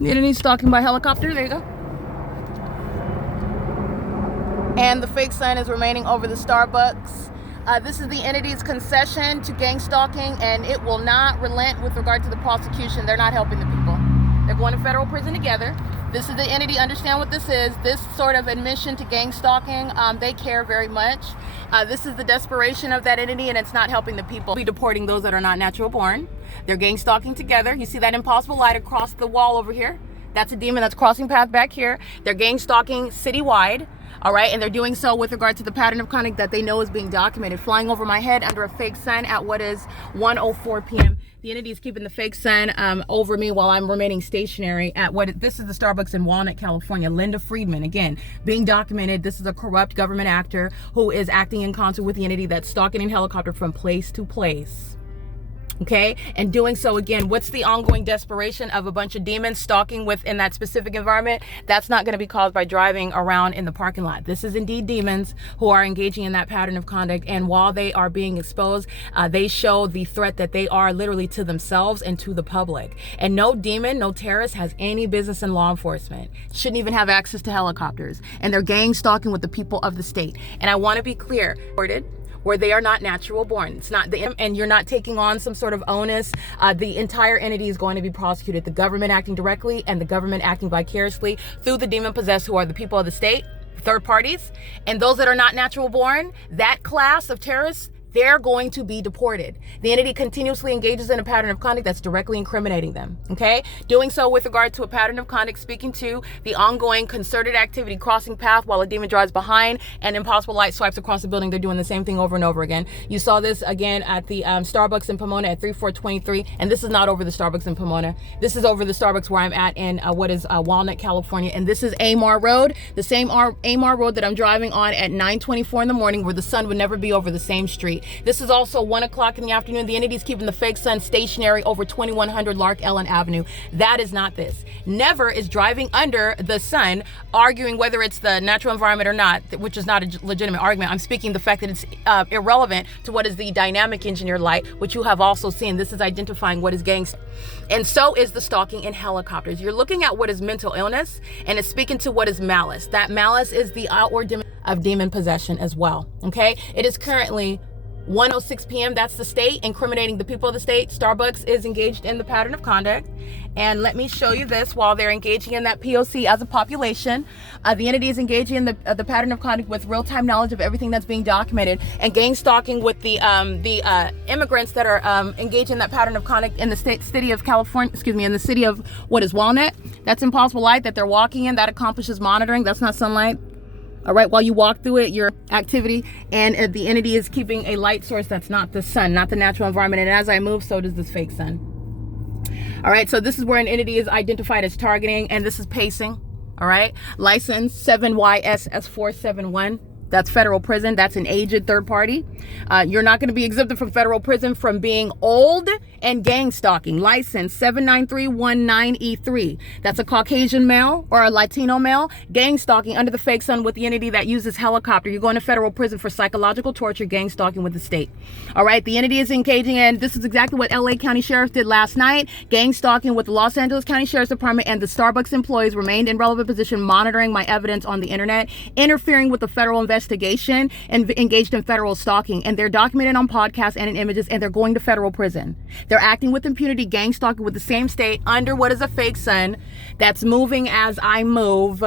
The entity stalking by helicopter. There you go. And the fake sign is remaining over the Starbucks. This is the entity's concession to gang stalking, and it will not relent with regard to the prosecution. They're not helping the people. They're going to federal prison together. This is the entity. Understand what this is. This sort of admission to gang stalking, they care very much. This is the desperation of that entity, and it's not helping the people. Be deporting those that are not natural born. They're gang stalking together. You see that impossible light across the wall over here? That's a demon that's crossing path back here. They're gang stalking citywide. All right, and they're doing so with regard to the pattern of conduct that they know is being documented. Flying over my head under a fake sun at what is 1:04 p.m. The entity is keeping the fake sun over me while I'm remaining stationary at this is the Starbucks in Walnut, California. Linda Friedman, again, being documented. This is a corrupt government actor who is acting in concert with the entity that's stalking in helicopter from place to place. Okay, and doing so again, what's the ongoing desperation of a bunch of demons stalking within that specific environment? That's not going to be caused by driving around in the parking lot. This is indeed demons who are engaging in that pattern of conduct, and while they are being exposed, they show the threat that they are literally to themselves and to the public. And no demon, no terrorist has any business in law enforcement. Shouldn't even have access to helicopters, and they're gang stalking with the people of the state. And I want to be clear, where they are not natural born. It's not and you're not taking on some sort of onus. The entire entity is going to be prosecuted. The government acting directly and the government acting vicariously through the demon possessed, who are the people of the state, third parties, and those that are not natural born. That class of terrorists, they're going to be deported. The entity continuously engages in a pattern of conduct that's directly incriminating them, okay? Doing so with regard to a pattern of conduct, speaking to the ongoing concerted activity, crossing path while a demon drives behind and impossible light swipes across the building. They're doing the same thing over and over again. You saw this again at the Starbucks in Pomona at 3423, and this is not over the Starbucks in Pomona. This is over the Starbucks where I'm at in Walnut, California, and this is AMAR Road, the same AMAR Road that I'm driving on at 9:24 in the morning, where the sun would never be over the same street. This is also 1 o'clock in the afternoon. The entity is keeping the fake sun stationary over 2100 Lark Ellen Avenue. That is not this. Never is driving under the sun, arguing whether it's the natural environment or not, which is not a legitimate argument. I'm speaking the fact that it's irrelevant to what is the dynamic engineered light, which you have also seen. This is identifying what is gangs. And so is the stalking in helicopters. You're looking at what is mental illness, and it's speaking to what is malice. That malice is the outward of demon possession as well. Okay, it is currently 1:06 p.m. That's the state incriminating the people of the state. Starbucks is engaged in the pattern of conduct. And let me show you this while they're engaging in that POC as a population. The entity is engaging in the pattern of conduct with real-time knowledge of everything that's being documented, and gang stalking with the immigrants that are engaged in that pattern of conduct in the city of California, in the city of what is Walnut. That's impossible light that they're walking in. That accomplishes monitoring. That's not sunlight. All right, while you walk through it, your activity, and the entity is keeping a light source that's not the sun, not the natural environment. And as I move, so does this fake sun. All right, so this is where an entity is identified as targeting, and this is pacing. All right, license 7YSS471. That's federal prison. That's an aged third party. You're not going to be exempted from federal prison from being old and gang stalking. License 79319E3. That's a Caucasian male or a Latino male. Gang stalking under the fake sun with the entity that uses helicopter. You're going to federal prison for psychological torture, gang stalking with the state. All right. The entity is engaging in, this is exactly what LA County Sheriff did last night. Gang stalking with the Los Angeles County Sheriff's Department, and the Starbucks employees remained in relevant position monitoring my evidence on the internet, interfering with the federal investigation, and engaged in federal stalking. And they're documented on podcasts and in images, and they're going to federal prison. They're acting with impunity, gang stalking with the same state under what is a fake sun that's moving as I move.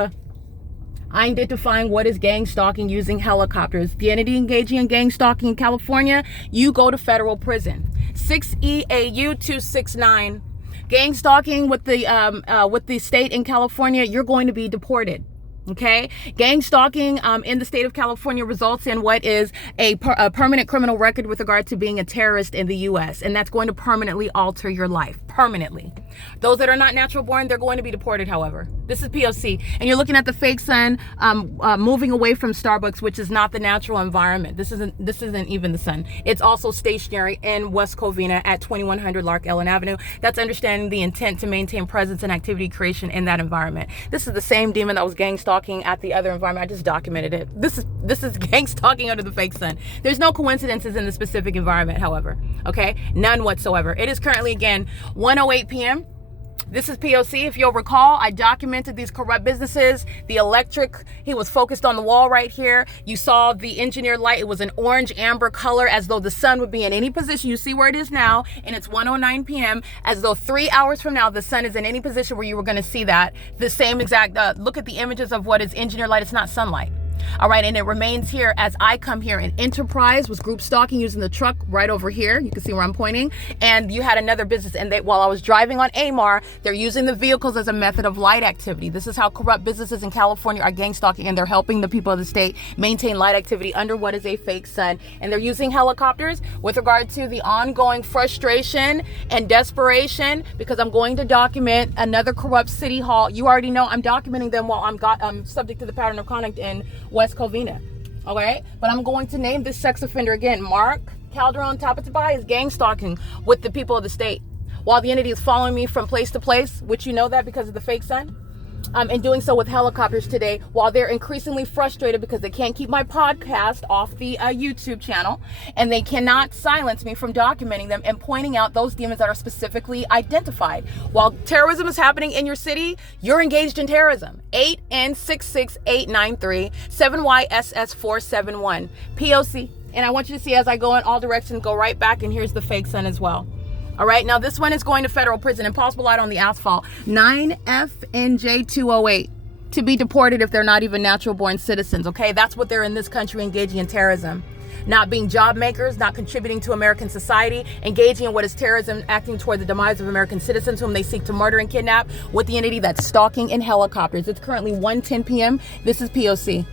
Identifying what is gang stalking using helicopters. The entity engaging in gang stalking in California, you go to federal prison. 6EAU 269. Gang stalking with the state in California, you're going to be deported. Okay, gang stalking in the state of California results in what is a permanent criminal record with regard to being a terrorist in the U.S. And that's going to permanently alter your life. Permanently. Those that are not natural born, they're going to be deported, however. This is P.O.C. And you're looking at the fake sun moving away from Starbucks, which is not the natural environment. This isn't even the sun. It's also stationary in West Covina at 2100 Lark Ellen Avenue. That's understanding the intent to maintain presence and activity creation in that environment. This is the same demon that was gang stalking at the other environment. I just documented it. This is gang stalking under the fake sun. There's no coincidences in the specific environment, however. Okay? None whatsoever. It is currently, again, 1:08 p.m. This is P.O.C. If you'll recall, I documented these corrupt businesses. The electric, he was focused on the wall right here. You saw the engineered light. It was an orange amber color, as though the sun would be in any position. You see where it is now, and it's 1:09 p.m. As though 3 hours from now, the sun is in any position where you were going to see that. The same exact, look at the images of what is engineered light. It's not sunlight. All right, and it remains here as I come here. And Enterprise was group stalking using the truck right over here. You can see where I'm pointing. And you had another business, and while I was driving on AMAR, they're using the vehicles as a method of light activity. This is how corrupt businesses in California are gang stalking, and they're helping the people of the state maintain light activity under what is a fake sun. And they're using helicopters with regard to the ongoing frustration and desperation, because I'm going to document another corrupt city hall. You already know I'm documenting them while I'm subject to the pattern of conduct in West Covina. All right, but I'm going to name this sex offender again. Mark Calderon Tapatabai is gang stalking with the people of the state, while the entity is following me from place to place, which you know that because of the fake sun. And doing so with helicopters today, while they're increasingly frustrated because they can't keep my podcast off the YouTube channel, and they cannot silence me from documenting them and pointing out those demons that are specifically identified. While terrorism is happening in your city, you're engaged in terrorism. 8N66893 7YSS471 POC. And I want you to see as I go in all directions, go right back, and here's the fake sun as well. All right, now this one is going to federal prison. Impossible light on the asphalt. 9FNJ208. To be deported if they're not even natural born citizens, okay? That's what they're in this country, engaging in terrorism. Not being job makers, not contributing to American society, engaging in what is terrorism, acting toward the demise of American citizens whom they seek to murder and kidnap with the entity that's stalking in helicopters. It's currently 1:10 p.m. This is POC.